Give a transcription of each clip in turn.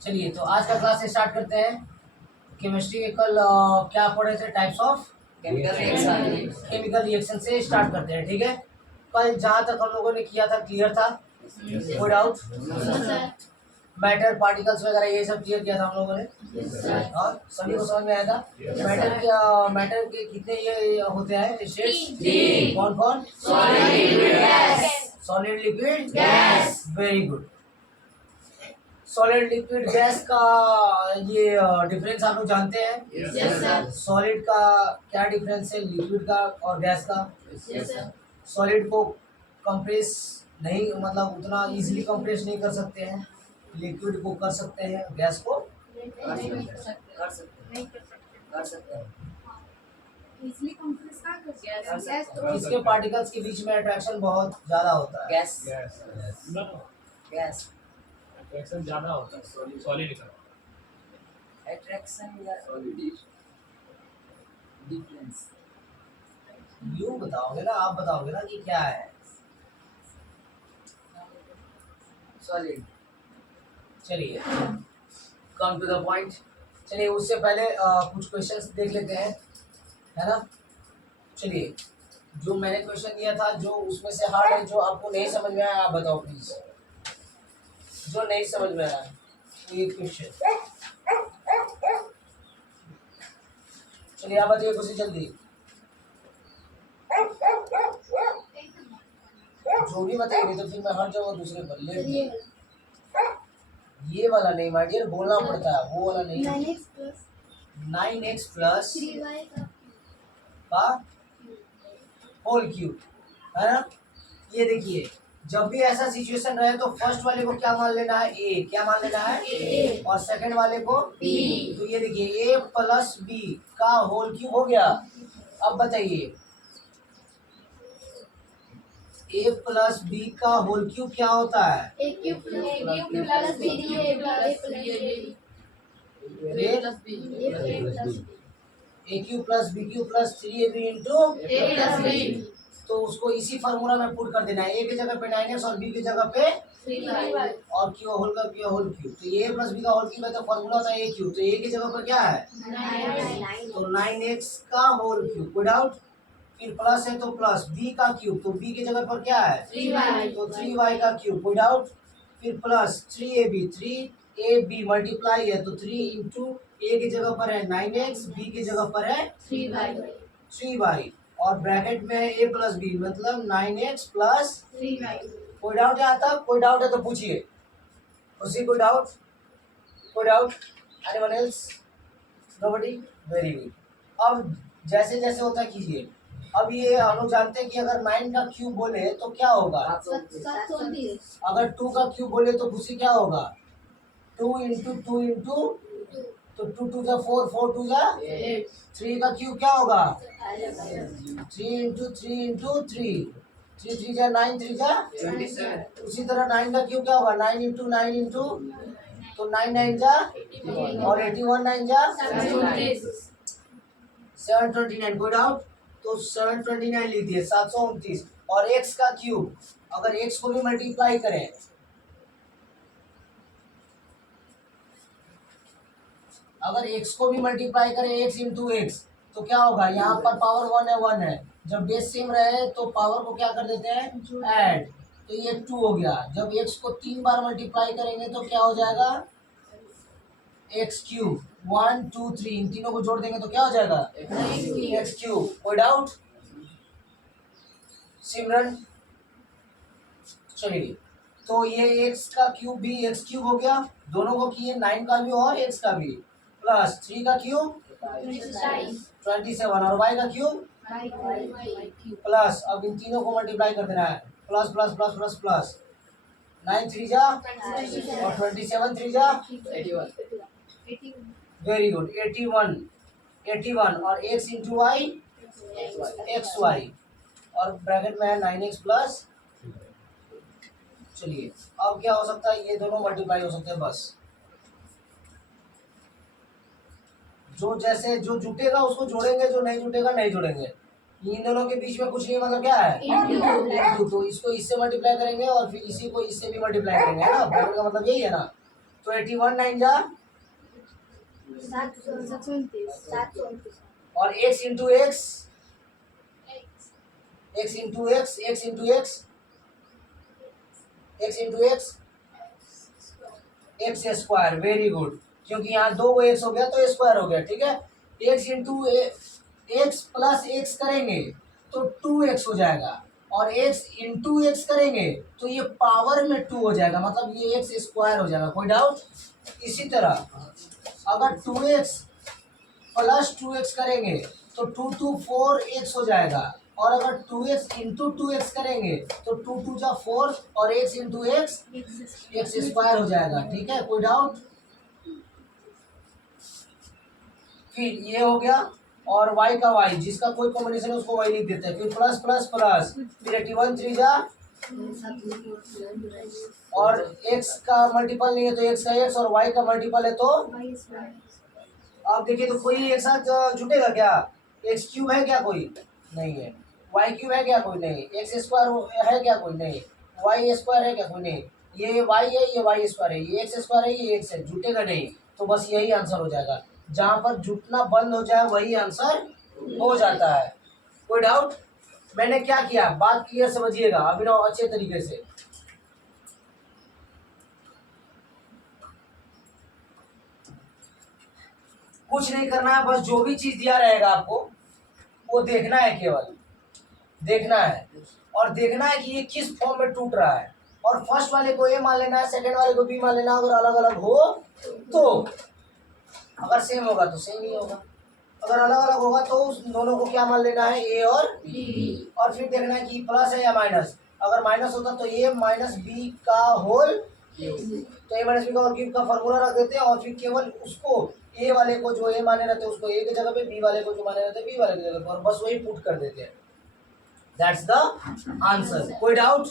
चलिए तो आज का क्लास स्टार्ट करते हैं। केमिस्ट्री के कल क्या पढ़े थे? टाइप्स ऑफ केमिकल रिएक्शन से स्टार्ट करते हैं, ठीक है। कल जहाँ तक हम लोगों ने किया था क्लियर था? कोई डाउट? मैटर पार्टिकल्स वगैरह ये सब क्लियर किया था हम लोगों ने। और सभी को समझ में आया था? मैटर के कितने ये होते हैं स्टेट्स? कौन कौन? Solid, liquid, gas. Very good. Solid liquid gas का ये डिफरेंस आप लोग जानते हैं? Yes sir. सॉलिड का क्या डिफरेंस है लिक्विड का और गैस का? Yes sir. सॉलिड को कंप्रेस नहीं, मतलब उतना इजीली कंप्रेस नहीं कर सकते हैं। लिक्विड को कर सकते हैं, गैस को कर सकते हैं। इजली कंप्रेस का गैस इसके पार्टिकल्स के बीच में अट्रैक्शन बहुत ज्यादा होता है। गैस अट्रैक्शन ज्यादा होता है सॉलिड का। अट्रैक्शन या डिफरेंस यूं बताओगे ना, आप बताओगे ना कि क्या है। सॉलिड। चलिए कम टू द पॉइंट। चलिए उससे पहले कुछ क्वेश्चंस देख लेते हैं, है ना। चलिए जो मैंने क्वेश्चन दिया था, जो उसमें से हार्ड है, जो आपको नहीं समझ में आया आप बताओ प्लीज। जो नहीं समझ में आया ये क्वेश्चन, चलिए आप बताइए कुछ जल्दी। जो भी बताइए तो फिर मैं हट जाऊंगा दूसरे पर। ले ये वाला नहीं माय डियर, बोलना पड़ता है, वो वाला नहीं। 9x प्लस 3y का होल क्यूब, है ना। ये देखिए जब भी ऐसा सिचुएशन रहे तो फर्स्ट वाले को क्या मान लेना है? ए। क्या मान लेना है? A। और सेकंड वाले को B। तो ये देखिए a प्लस बी का होल क्यूब हो गया। अब बताइए a प्लस बी का होल क्यूब क्या होता है? A cube plus B plus A plus a cube plus b cube plus 3ab into A plus B। तो उसको इसी फार्मूला में पुट कर देना है। a की जगह पे 9x और b की जगह पे 3y और क्यू होल का क्यू होल क्यूब। तो ये प्लस बी का होल क्यूब है तो फार्मूला होता है a क्यूब। तो a की जगह पर क्या है? 9। तो 9x का होल क्यूब विद आउट, फिर प्लस है तो प्लस b का क्यूब, तो b की जगह पर क्या है? 3y तो 3y का क्यूब विद आउट, फिर प्लस 3ab मल्टीप्लाई है तो 3 इंटू a की जगह पर है 9x, b की जगह पर है 3y और ब्रैकेट में है a प्लस बी मतलब 9x प्लस 3y। कोई डाउट है यहाँ तक? कोई डाउट है तो पूछिए। उसी कोई डाउट? कोई doubt? Anyone else? Nobody? Very good. अब जैसे जैसे होता है कीजिए। अब ये हम लोग जानते हैं कि अगर 9 का क्यूब बोले तो क्या होगा? 730। अगर 2 का क्यूब बोले तो खुशी क्या होगा? 2 इंटू 2 इंटू तो 2 2 जा 4, 4 2 जा 3 का क्यूब क्या होगा? 3 इंटू 3 इंटू 3, 3 3 जा 9, 3 जा 27। उसी तरह 9 का क्यूब क्या होगा? 9 इंटू 9 इंटू तो 9 9 जा और 81 9 जा 729। कोई डाउट? तो 729 लिख दिए, 729। और x का क्यूब, अगर x को भी मल्टीप्लाई करें, अगर x को भी मल्टीप्लाई करें x इंटू एक्स तो क्या होगा? यहाँ पर पावर 1 है, 1 है। जब बेस सेम रहे तो पावर को क्या कर देते हैं? ऐड। तो ये 2 हो गया। जब x को 3 बार मल्टीप्लाई करेंगे तो क्या हो जाएगा? एक्स क्यूब 1 2 3, इन तीनों को जोड़ देंगे तो क्या हो जाएगा? X cube. कोई डाउट? सिमरन चलिए तो ये x का क्यूब भी एक्स क्यूब हो गया, दोनों को किए 9 का भी और x का भी, प्लस 3 का क्यूब 27 और y का क्यूब प्लस, अब इन तीनों को मल्टीप्लाई कर देना है, plus plus plus plus plus 9 3 जा और 27 3 जा 81। वेरी गुड 81 और x into Y X Y और ब्रैकेट में है 9x प्लस। चलिए अब क्या हो सकता है? ये दोनों मल्टीप्लाई हो सकते हैं बस। जो जैसे जो जुटेगा उसको जोड़ेंगे, जो नहीं जुटेगा नहीं जोड़ेंगे। इन दोनों के बीच में कुछ नहीं, मतलब क्या है? इंटू। तो इसको इससे मल्टीप्लाई करेंगे और फिर इसी को इससे भी मल्टीप्लाई करेंगे, है ना। ब्रैकेट का मतलब यही है ना। तो 81 9 जा 729 और x into x, x into x, x into x, x into x, x square. Very good, क्योंकि यहाँ दो को एक्स हो गया तो स्क्वायर हो गया, ठीक है। X into x plus x करेंगे तो 2x हो जाएगा, और x इंटू एक्स करेंगे तो ये पावर में 2 हो जाएगा, मतलब ये एक्स स्क्वायर हो जाएगा। कोई डाउट? इसी तरह अगर 2x प्लस 2x करेंगे तो 2 2 4x हो जाएगा, और अगर 2x इंटू 2x करेंगे तो 2 2 जा 4 और x into x x square हो जाएगा, ठीक है। कोई डाउट? फिर ये हो गया, और y का y, जिसका कोई कॉम्बिनेशन है उसको y लिख देते हैं। फिर प्लस प्लस प्लस, फिर 81 3 जा, और x का मल्टीपल नहीं है तो x का x, और y का मल्टीपल है तो आप देखिए तो कोई एक साथ जुटेगा क्या? एक्स क्यूब है क्या? कोई नहीं है। वाई क्यूब है क्या? कोई नहीं। एक्स स्क्वायर है क्या? कोई नहीं। वाई स्क्वायर है क्या? कोई नहीं। ये वाई है, ये वाई स्क्वायर है, ये एक्स स्क्वायर है, ये एक्स है, जुटेगा नहीं। तो बस यही आंसर हो जाएगा, जहाँ पर जुटना बंद हो जाए वही आंसर हो जाता है। कोई डाउट? मैंने क्या किया, बात क्लियर समझिएगा अभिनव अच्छे तरीके से। कुछ नहीं करना है, बस जो भी चीज दिया रहेगा आपको वो देखना है, केवल देखना है, और देखना है कि ये किस फॉर्म में टूट रहा है। और फर्स्ट वाले को ए मान लेना है, सेकंड वाले को बी मान लेना है। अगर अलग अलग हो तो, अगर सेम होगा तो सेम ही होगा, अगर अलग अलग होगा तो उस दोनों को क्या मान लेना है, ए और बी। और फिर देखना है कि प्लस है या माइनस। अगर माइनस होता तो ए माइनस बी का होल, तो ए माइनस बी का होल क्यूब का फॉर्मूला रख देते हैं, और फिर केवल उसको ए वाले को जो ए माने रहते हैं उसको ए की जगह पे, बी वाले को जो माने रहते हैं बी वाले की जगह पे, और बस वही पुट कर देते हैं। That's the answer. कोई डाउट?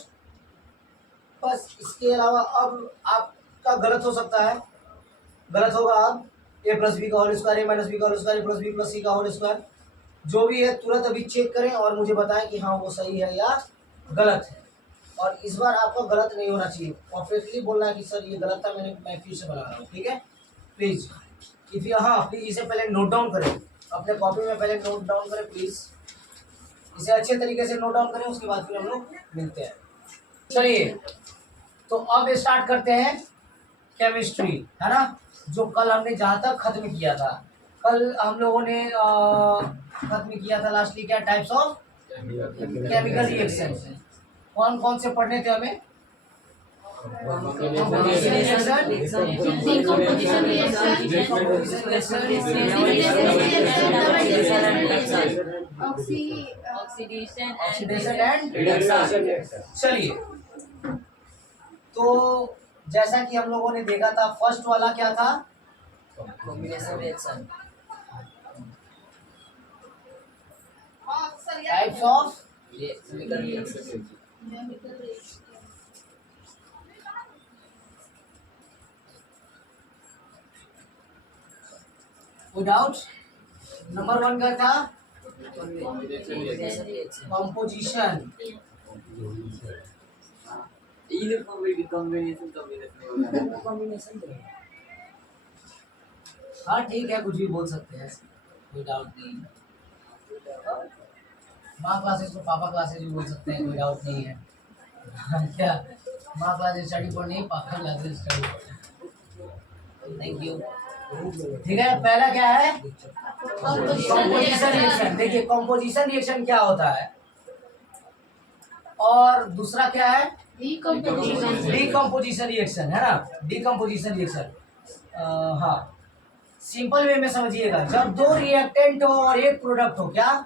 बस इसके अलावा अब आपका गलत हो सकता है, गलत होगा। अब ए प्लस बी का होल स्क्वायर, ए माइनस बी का होल स्क्वायर, ए प्लस बी प्लस सी का होल स्क्वायर, जो भी है तुरंत अभी चेक करें और मुझे बताएं कि हाँ वो सही है या गलत है। और इस बार आपको गलत नहीं होना चाहिए, परफेक्टली बोलना है कि सर ये गलत था, मैं फिर से बना रहा हूँ, ठीक है। प्लीज इफ यू, हाँ प्लीज इसे पहले नोट डाउन करें, अपने कॉपी में पहले नोट डाउन करें प्लीज, इसे अच्छे तरीके से नोट डाउन करें, उसके बाद फिर हम लोग मिलते हैं। चलिए तो अब स्टार्ट करते हैं केमिस्ट्री, है ना, जो कल हमने जहाँ तक खत्म किया था। कल हम लोगों ने खत्म किया था लास्टली क्या, टाइप्स ऑफ केमिकल रिएक्शन। कौन कौन से पढ़ने थे हमें? Oxidation and reduction. चलिए तो जैसा कि हम लोगों ने देखा था, फर्स्ट वाला क्या था, combination reaction, types of chemical reaction. Without. Number 1 का था कॉम्बिनेशन रिएक्शन, कॉम्पोजिशन, ये कॉम्बिनेशन हाँ ठीक है, कुछ भी बोल सकते हैं, कोई डाउट नहीं। माँ क्लासेस को पापा क्लासेस भी बोल सकते हैं, कोई डाउट नहीं है। क्या माँ क्लासेस स्टडी फॉर नहीं, पापा classes study for. Thank you. ठीक है, पहला क्या है, कॉम्पोजिशन रिएक्शन। देखिए कॉम्पोजिशन रिएक्शन क्या होता है, और दूसरा क्या है, डीकम्पोजिशन रिएक्शन, है ना, डीकम्पोजिशन रिएक्शन। हाँ सिंपल वे में समझिएगा, जब दो रिएक्टेंट हो और एक प्रोडक्ट हो, क्या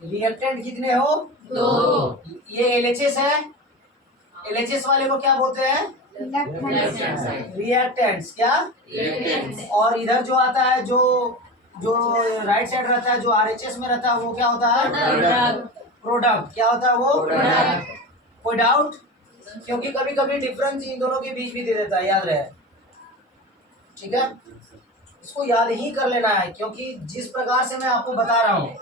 रिएक्टेंट कितने हो, दो। ये एलएचएस है, एलएचएस वाले को क्या बोलते हैं, रिएक्टेंट्स, क्या। और इधर जो आता है, जो जो राइट साइड रहता है, जो आरएचएस में रहता है, वो क्या होता है, प्रोडक्ट। क्या होता है वो, कोई डाउट? क्योंकि कभी कभी डिफरेंस इन दोनों के बीच भी दे देता है, याद रहे, ठीक है। इसको याद ही कर लेना है, क्योंकि जिस प्रकार से मैं आपको बता रहा हूँ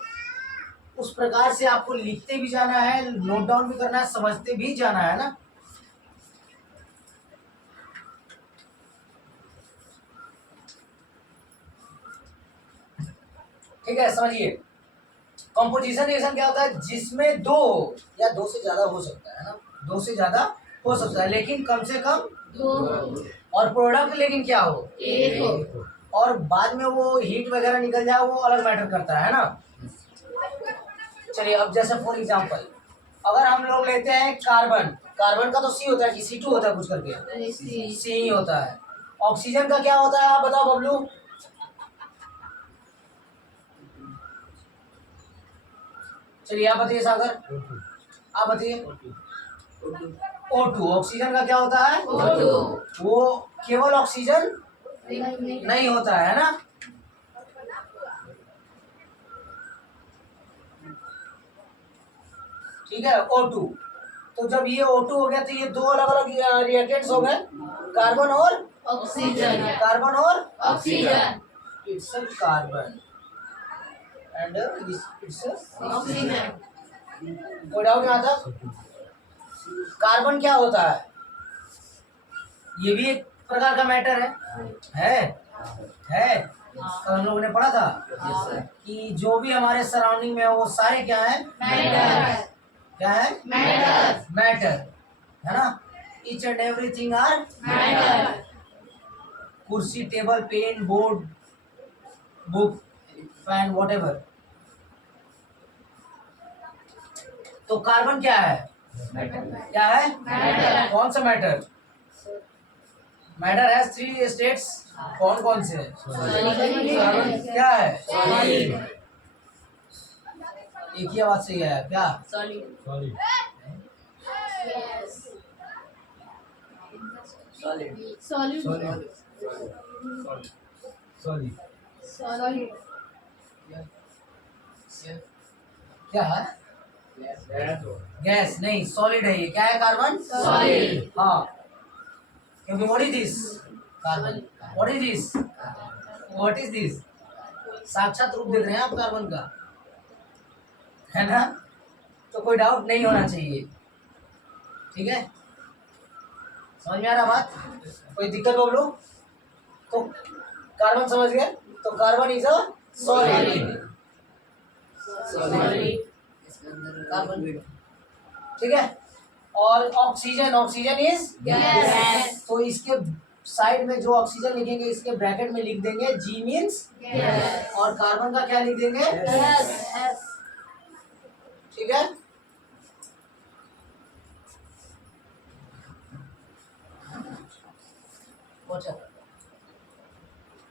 उस प्रकार से आपको लिखते भी जाना है, नोट डाउन भी करना है, समझते भी जाना है ना। ठीक है, समझिए। कंपोजिशन रिएक्शन क्या होता है, जिसमें दो या दो से ज्यादा हो सकता है ना, दो से ज्यादा हो सकता है, लेकिन कम से कम दो और प्रोडक्ट लेकिन क्या हो, एक हो। और बाद में वो हीट वगैरह निकल जाए, वो अलग मैटर करता है ना। चलिए, अब जैसे फॉर एग्जांपल अगर हम लोग लेते हैं कार्बन, कार्बन का तो सी होता है कि C2 होता है कुछ करके, सी ही होता है। ऑक्सीजन का क्या होता है, आप बताओ बबलू। चलिए आप बताइए सागर, आप बताइए। O2। ऑक्सीजन का क्या होता है, O2। वो केवल ऑक्सीजन नहीं होता है ना। ठीक है, O2। तो जब ये O2 हो गया तो ये दो अलग अलग रिएक्टेंट्स हो गए, कार्बन और ऑक्सीजन। कार्बन और oxygen. It's a carbon and it's oxygen. कोई डाउट यहाँ तक। कार्बन क्या होता है, ये भी एक प्रकार का मैटर है। कल हम लोगों ने पढ़ा था कि जो भी हमारे सराउंडिंग में है वो सारे क्या है, मैटर। क्या है, मैटर। मैटर, है ना। Each and everything are matter. कुर्सी, table, pen, board, book, fan, whatever. तो कार्बन क्या है, क्या है, मैटर। कौन सा मैटर, मैटर हैज 3 स्टेट्स, कौन कौन से, कार्बन क्या है, एक ही आवाज से ही आया क्या, सॉलिड सॉलिड। सॉलिड। क्या है, गैस नहीं, सॉलिड है ये, क्या है, कार्बन सॉलिड। हाँ, क्योंकि what is this, carbon, what is this, what is this, साक्षात रूप देख रहे हैं आप कार्बन का, है ना। तो कोई डाउट नहीं होना चाहिए, ठीक है, समझ में आ रहा बात, कोई दिक्कत हो लोग। तो कार्बन समझ गए, तो carbon is a solid, carbon, ठीक है। और ऑक्सीजन, ऑक्सीजन इज गैस। तो इसके साइड में जो ऑक्सीजन लिखेंगे इसके ब्रैकेट में लिख देंगे G मीन्स, गैस। और कार्बन का क्या लिख देंगे, गैस। ठीक है।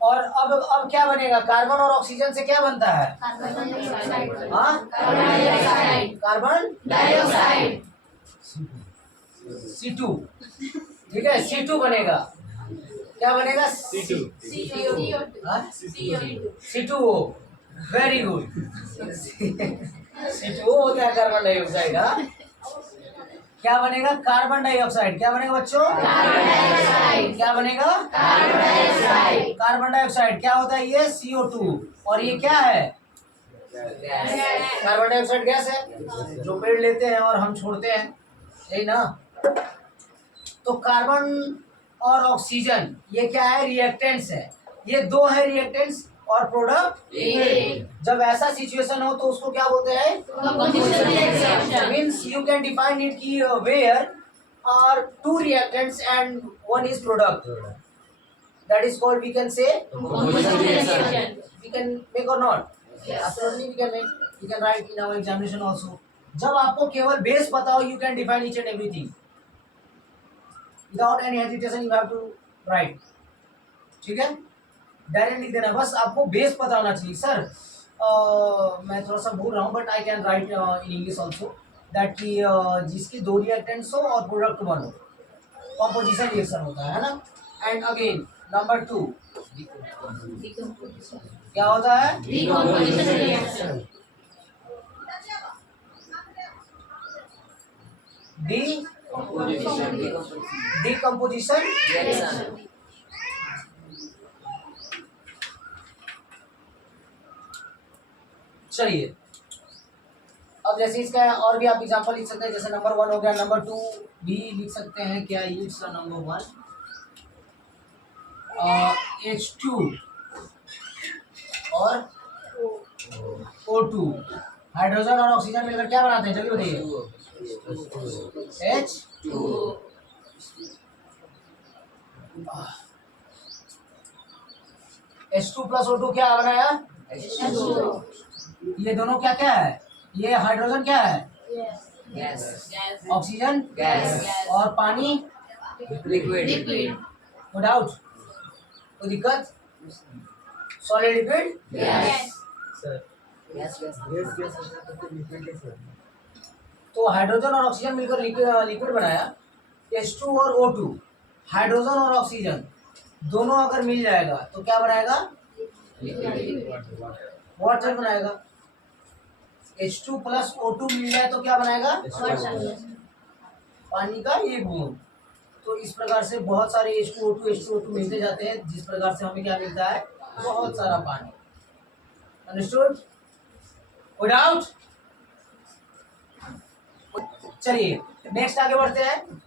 और अब क्या बनेगा, कार्बन और ऑक्सीजन से क्या बनता है, कार्बन डाइऑक्साइड। हाँ, कार्बन डाइऑक्साइड। C2, ठीक है, C2 बनेगा, क्या बनेगा, C2O, वेरी गुड। C2O होता है कार्बन डाइऑक्साइड, हाँ। क्या बनेगा, कार्बन डाइऑक्साइड, क्या बनेगा बच्चों, कार्बन डाइऑक्साइड। क्या बनेगा, कार्बन डाइऑक्साइड। कार्बन डाइऑक्साइड, क्या होता है ये, CO2, और ये क्या है, कार्बन डाइऑक्साइड गैस है जो पेड़ लेते हैं और हम छोड़ते हैं, यही ना। तो कार्बन और ऑक्सीजन ये क्या है, रिएक्टेंट्स है, ये दो है रिएक्टेंट्स, और प्रोडक्ट एक। जब ऐसा सिचुएशन हो तो उसको क्या बोलते हैं, composition reaction. Means you can define it की where are 2 reactants and 1 is product, that is called, we can say, composition reaction. we can make or not, absolutely we can make, we can write in our examination also. जब आपको केवल base पता हो, you can define each and everything without any hesitation, you have to write, ठीक है, direct लिख देना, बस आपको बेस पता होना चाहिए। सर मैं थोड़ा सा भूल रहा हूँ, but I can write in English also that की जिसकी 2 रिएक्टेंट्स हो और प्रोडक्ट 1 हो, कॉम्पोजिशन रिएक्शन होता है ना। एंड अगेन नंबर 2 क्या होता है, डिकम्पोजिशन रिएक्शन। Decomposition reaction. चलिए अब जैसे इसका और भी आप एग्जांपल लिख सकते हैं, जैसे नंबर 1 हो गया, नंबर 2 भी लिख सकते हैं। क्या इट्स नंबर 1 H2 और O2 हाइड्रोजन और ऑक्सीजन मिलकर क्या बनाते हैं, जल्दी बताइए। H2 प्लस O2 क्या बनाया? ये दोनों क्या क्या है? ये हाइड्रोजन क्या है? गैस, ऑक्सीजन गैस, और पानी लिक्विड, नो डाउट। कोई दिक्कत? सॉलिड लिक्विड सर गैस, तो हाइड्रोजन और ऑक्सीजन मिलकर लिक्विड बनाया। H2 और O2 हाइड्रोजन और ऑक्सीजन दोनों अगर मिल जाएगा तो क्या बनाएगा? वाटर बनाएगा। H2 प्लस O2 मिल जाए तो क्या बनाएगा? पानी का एक बूंद। तो इस प्रकार से बहुत सारे H2O2 मिलते जाते हैं, जिस प्रकार से हमें क्या मिलता है? बहुत सारा पानी। अंडरस्टूड? कोई डाउट? चलिए नेक्स्ट आगे बढ़ते हैं।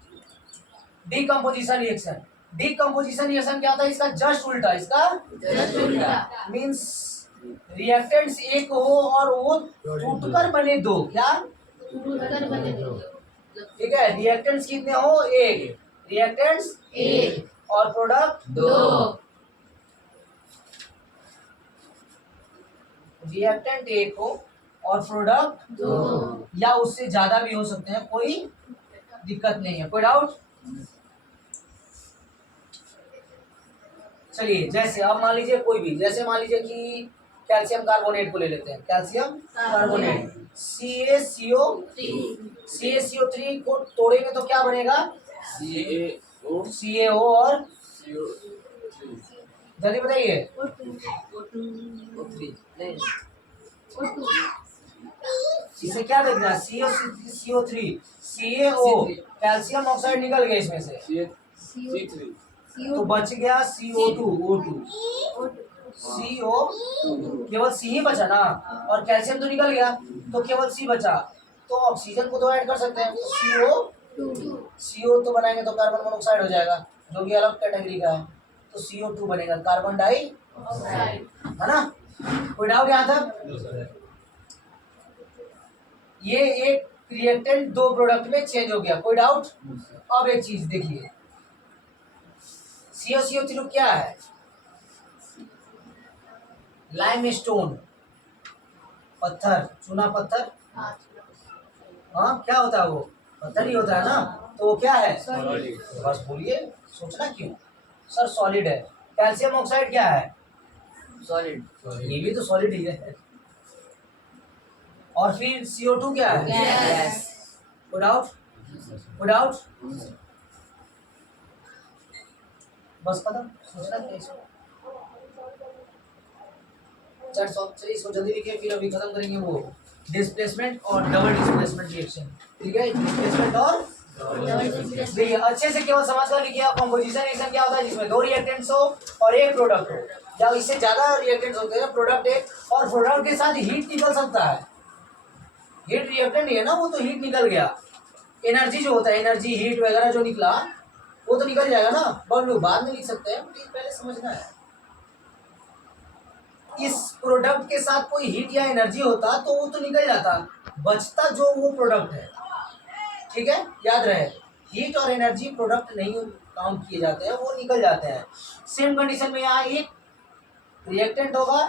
Decomposition reaction. डीकम्पोजिशन रिएक्शन क्या होता है? इसका जस्ट उल्टा। इसका मीन्स रिएक्टेंट्स एक हो और वो टूटकर बने दो। क्या? ठीक है, रिएक्टेंट्स कितने हो? एक। रिएक्टेंट्स एक और प्रोडक्ट दो रिएक्टेंट एक हो और प्रोडक्ट दो या उससे ज्यादा भी हो सकते हैं, कोई दिक्कत नहीं है। कोई डाउट? चलिए जैसे अब मान लीजिए कोई भी, जैसे मान लीजिए कि कैल्शियम कार्बोनेट को ले लेते हैं। कैल्शियम कार्बोनेट CaCO3 को तोड़ेंगे तो क्या बनेगा? CaO और जल्दी बताइए। इसे क्या लिखना है? CO3 CaO कैल्शियम ऑक्साइड निकल गया इसमें से, तो बच गया CO2 O2 CO केवल C ही बचा ना, और कैल्शियम तो निकल गया तो केवल C बचा। तो ऑक्सीजन को तो ऐड कर सकते हैं। CO तो बनाएंगे तो कार्बन मोनोऑक्साइड हो जाएगा, जो कि अलग कैटेगरी का है। तो CO2 बनेगा, कार्बन डाई है ना। कोई डाउट यहाँ तक? ये एक रिएक्टेंट दो प्रोडक्ट में चेंज हो गया। कोई डाउट? अब एक चीज देखिए, CaCO3 क्या है? लाइमस्टोन, पत्थर, चूना पत्थर। हाँ क्या होता है? वो पत्थर ही होता है ना। तो वो क्या है? बस बोलिए, सोचना क्यों? सर सॉलिड है। कैल्शियम ऑक्साइड क्या है? सॉलिड, ये भी तो सॉलिड ही है। और फिर CO2 क्या है? गैस, कोई डाउट? कोई डाउट? बस खत्म, सोचना क्या इसको? चलिए इसको जल्दी लिखिए, फिर अभी खत्म करेंगे वो डिस्प्लेसमेंट और डबल डिस्प्लेसमेंट रिएक्शन। ठीक है, डिस्प्लेसमेंट और देखिए अच्छे से केवल समझ कर लिखिए। कंपोजिशन रिएक्शन क्या होता है? जिसमें दो रिएक्टेंट्स हो और एक प्रोडक्ट हो, या इससे ज्यादा रिएक्टेंट्स होते हैं, प्रोडक्ट एक, और प्रोडक्ट के साथ हीट निकल सकता है। हीट रिएक्टेंट है ना, वो तो हीट निकल गया। एनर्जी जो होता है, एनर्जी हीट वगैरह जो निकला वो तो निकल जाएगा ना। बबलू बाद में लिख सकते हैं, प्लीज पहले समझना है। इस प्रोडक्ट के साथ कोई हीट या एनर्जी होता तो वो तो निकल जाता, बचता जो वो प्रोडक्ट है। ठीक है, याद रहे, हीट और एनर्जी प्रोडक्ट नहीं काउंट किए जाते हैं, वो निकल जाते हैं। सेम कंडीशन में यहाँ एक रिएक्टेंट होगा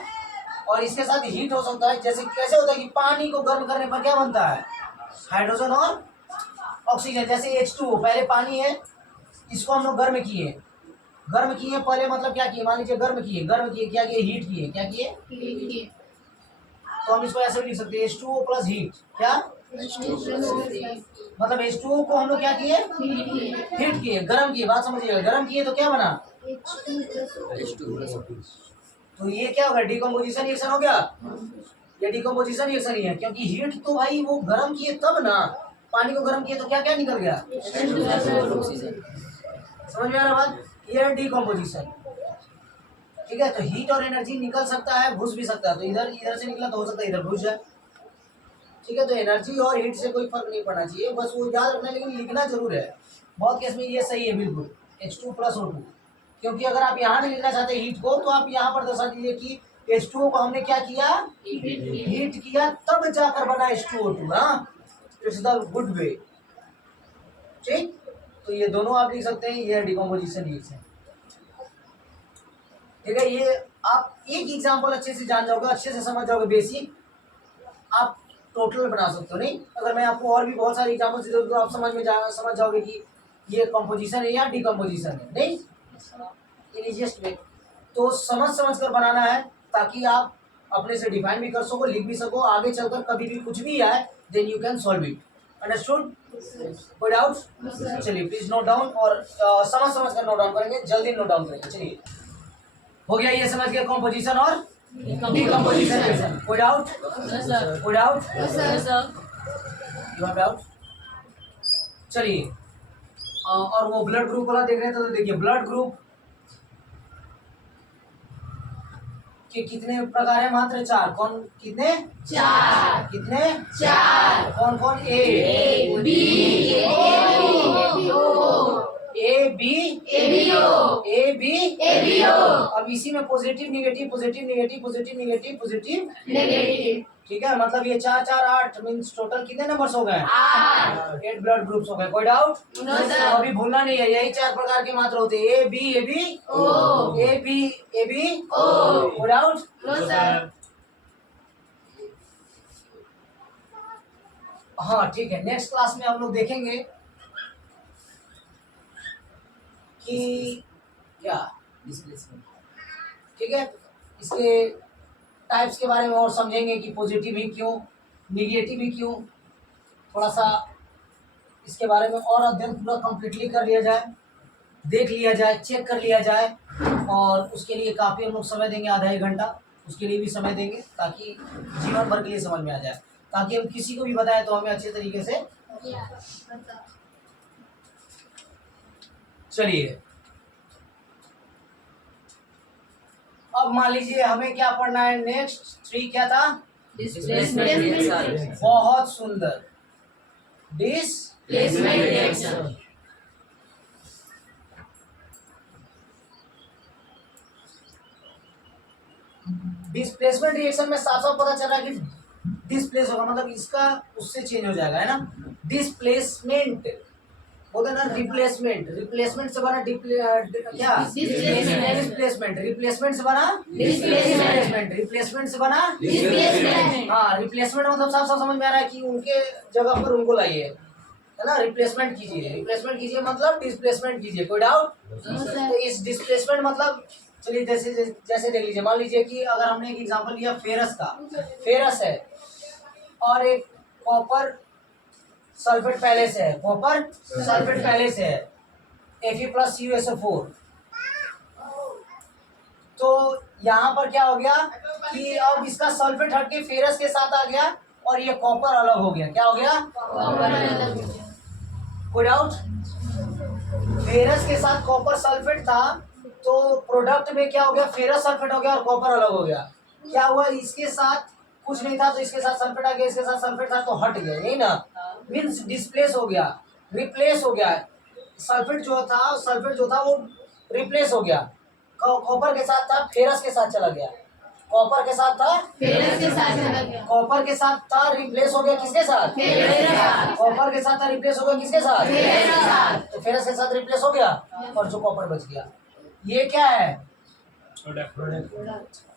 और इसके साथ हीट हो सकता है। जैसे कैसे होता है कि पानी को गर्म करने पर क्या बनता है? हाइड्रोजन और ऑक्सीजन। जैसे H2O पहले पानी है, इसको हम लोग गर्म किए पहले, मतलब क्या किए? मान लीजिए गर्म किए क्या किए? हीट किए। क्या किए? तो हम इसको ऐसे भी लिख सकते हैं, H2O प्लस हीट। क्या मतलब? H2O को हम लोग क्या किए? हीट किए, गर्म किए। बात समझिएगा, गर्म किए तो क्या बना? तो ये क्या होगा? डिकम्पोजिशन रिएक्शन हो गया। ये डिकम्पोजिशन रिएक्शन ही है, क्योंकि हीट तो भाई वो गर्म किए तब ना, पानी को गर्म किए तो क्या क्या निकल गया? समझ में आ रहा बात? ये है डिकम्पोजिशन। ठीक है, तो हीट और एनर्जी निकल सकता है, घुस भी सकता है। तो इधर से निकला तो हो सकता है इधर घुस जाए। ठीक है, तो एनर्जी और हीट से कोई फर्क नहीं पड़ना चाहिए, बस वो याद रखना, लेकिन लिखना जरूर है। बहुत केस में ये सही है बिल्कुल, H2 + O2, क्योंकि अगर आप यहाँ नहीं लिखना चाहते हीट को, तो आप यहाँ पर दर्शा दीजिए कि H2O को हमने क्या किया, हीट किया, तब जाकर बना H2O2। हाँ, इट्स द गुड वे। ठीक, तो ये दोनों आप लिख सकते हैं, ये डिकम्पोजिशन रिएक्शन। ठीक है, ये आप एक एग्जांपल अच्छे से जान जाओगे, अच्छे से समझ जाओगे, बेसिक आप टोटल बना सकते हो। नहीं, अगर मैं आपको और भी बहुत सारे एग्जांपल दे दूँ तो आप समझ जाओगे कि ये कंपोजिशन है या डिकम्पोजिशन है। नहीं, इन इजीएस्ट वे। तो समझ कर बनाना है, ताकि आप अपने से डिफाइन भी कर सको, लिख भी सको, आगे चलकर कभी भी कुछ भी आए then you can solve it. Understood? कोई डाउट? चलिए प्लीज नोट डाउन, और समझ कर नोट डाउन करेंगे, जल्दी नोट डाउन करेंगे। चलिए, हो गया, ये समझ गया कंपोजिशन और डिकम्पोजिशन। कोई डाउट? कोई डाउट? You have doubt? चलिए, और वो ब्लड ग्रुप वाला देख रहे थे, तो देखिए ब्लड ग्रुप के कितने प्रकार है? मात्र 4। कौन कितने? 4। कितने? 4। कौन कौन? A B A B A B अब इसी में positive negative positive negative positive negative positive negative. ठीक है, मतलब ये 4 4 8 मींस टोटल कितने नंबर्स हो गए? 8। 8 ब्लड ग्रुप्स हो गए। कोई डाउट? No sir. अभी भूलना नहीं है, यही 4 प्रकार के मात्र होते हैं, A B O. A B O. कोई डाउट? No sir. हाँ ठीक है, नेक्स्ट क्लास में हम लोग देखेंगे कि क्या, डिस्प्लेसमेंट। ठीक है, इसके टाइप्स के बारे में और समझेंगे कि पॉजिटिव ही क्यों, निगेटिव ही क्यों, थोड़ा सा इसके बारे में और अध्ययन पूरा कंप्लीटली कर लिया जाए, देख लिया जाए, चेक कर लिया जाए, और उसके लिए काफ़ी हम लोग समय देंगे, आधा 1 घंटा उसके लिए भी समय देंगे, ताकि जीवन भर के लिए समझ में आ जाए, ताकि हम किसी को भी बताएं तो हमें अच्छे तरीके से। चलिए, अब मान लीजिए हमें क्या पढ़ना है, नेक्स्ट 3 क्या था? Displacement reaction. बहुत सुंदर, डिस्प्लेसमेंट रिएक्शन। डिस्प्लेसमेंट रिएक्शन में साफ साफ पता चल रहा है कि डिस्प्लेस होगा, मतलब इसका उससे चेंज हो जाएगा, है ना। डिस्प्लेसमेंट होता है ना, रिप्लेसमेंट, रिप्लेसमेंट से बना क्या? रिप्लेसमेंट, रिप्लेसमेंट से बना डिस्प्लेसमेंट, रिप्लेसमेंट से बना डिस्प्लेसमेंट। हाँ, रिप्लेसमेंट मतलब साफ साफ समझ में आ रहा है कि उनके जगह पर उनको लाइए, है ना। रिप्लेसमेंट कीजिए मतलब डिस्प्लेसमेंट कीजिए। कोई डाउट? तो इस डिस्प्लेसमेंट मतलब, चलिए जैसे देख लीजिए, मान लीजिए कि अगर हमने एक एग्जांपल लिया फेरस का, फेरस है और एक कॉपर सल्फेट पहले से है, कॉपर सल्फेट पहले से है, Fe+CuSO4। तो यहाँ पर क्या हो गया कि अब इसका सल्फेट हट के फेरस के साथ आ गया और ये कॉपर अलग हो गया। क्या हो गया? कोई डाउट? फेरस के साथ कॉपर सल्फेट था, तो प्रोडक्ट में क्या हो गया? फेरस सल्फेट हो गया और कॉपर अलग हो गया। क्या हुआ? इसके साथ कुछ नहीं था तो इसके साथ सल्फेट आ गया, इसके साथ सल्फेट था तो हट गया, यही ना। मीन्स डिस्प्लेस हो गया, रिप्लेस हो गया। सल्फेट जो था वो रिप्लेस हो गया, कॉपर के साथ था, फेरस के साथ चला गया। कॉपर के साथ था, फेरस के साथ चला गया। कॉपर के साथ था, रिप्लेस हो गया किसके साथ? फेरस के साथ। कॉपर के साथ था, रिप्लेस हो गया किसके साथ? फेरस के साथ। तो फेरस के साथ रिप्लेस हो गया और जो कॉपर बच गया, ये क्या है?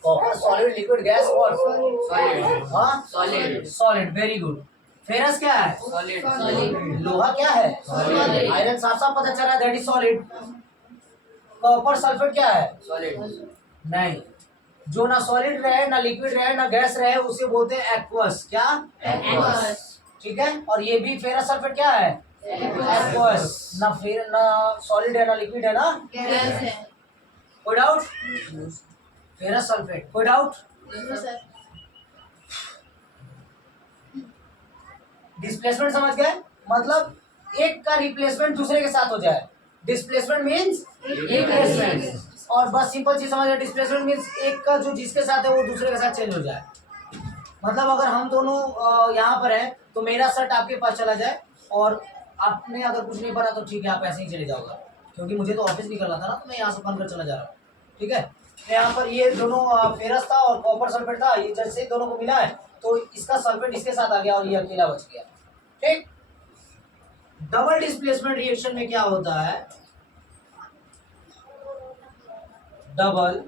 कॉपर सॉलिड, लिक्विड, गैस और सॉलिड। हाँ, solid. Solid, very good. Ferrous क्या है? सॉलिड। लोहा क्या है? सॉलिड। आयरन साफ साफ पता चल रहा है, that is solid. Copper sulphate क्या है? सॉलिड। नहीं, जो ना सॉलिड रहे, ना लिक्विड रहे, ना गैस रहे, उसे बोलते हैं एक्वस। क्या? एक्वस। ठीक है, और ये भी फेरस सल्फेट क्या है? एक्वस। ना सॉलिड है, ना लिक्विड है, ना गैस है। कोई डाउट? फेरस सल्फेट, कोई डाउट? No sir. डिस्प्लेसमेंट समझ गए? मतलब एक का रिप्लेसमेंट दूसरे के साथ हो जाए, डिस्प्लेसमेंट मींस रिप्लेसमेंट। और बस सिंपल चीज समझ गए, डिस्प्लेसमेंट मींस एक का जो जिसके साथ है वो दूसरे के साथ चेंज हो जाए। मतलब अगर हम दोनों यहाँ पर है तो मेरा शर्ट आपके पास चला जाए और आपने अगर कुछ नहीं पढ़ा तो ठीक है, आप ऐसे ही चले जाओगे, क्योंकि मुझे तो ऑफिस निकलना था ना, तो मैं यहाँ से बनकर चला जा रहा हूँ। ठीक है, तो यहाँ पर ये दोनों फेरस था और कॉपर सल्फेट था, ये जैसे ही दोनों को मिला है तो इसका सल्फेट इसके साथ आ गया और ये अकेला बच गया। ठीक, डबल डिस्प्लेसमेंट रिएक्शन में क्या होता है, डबल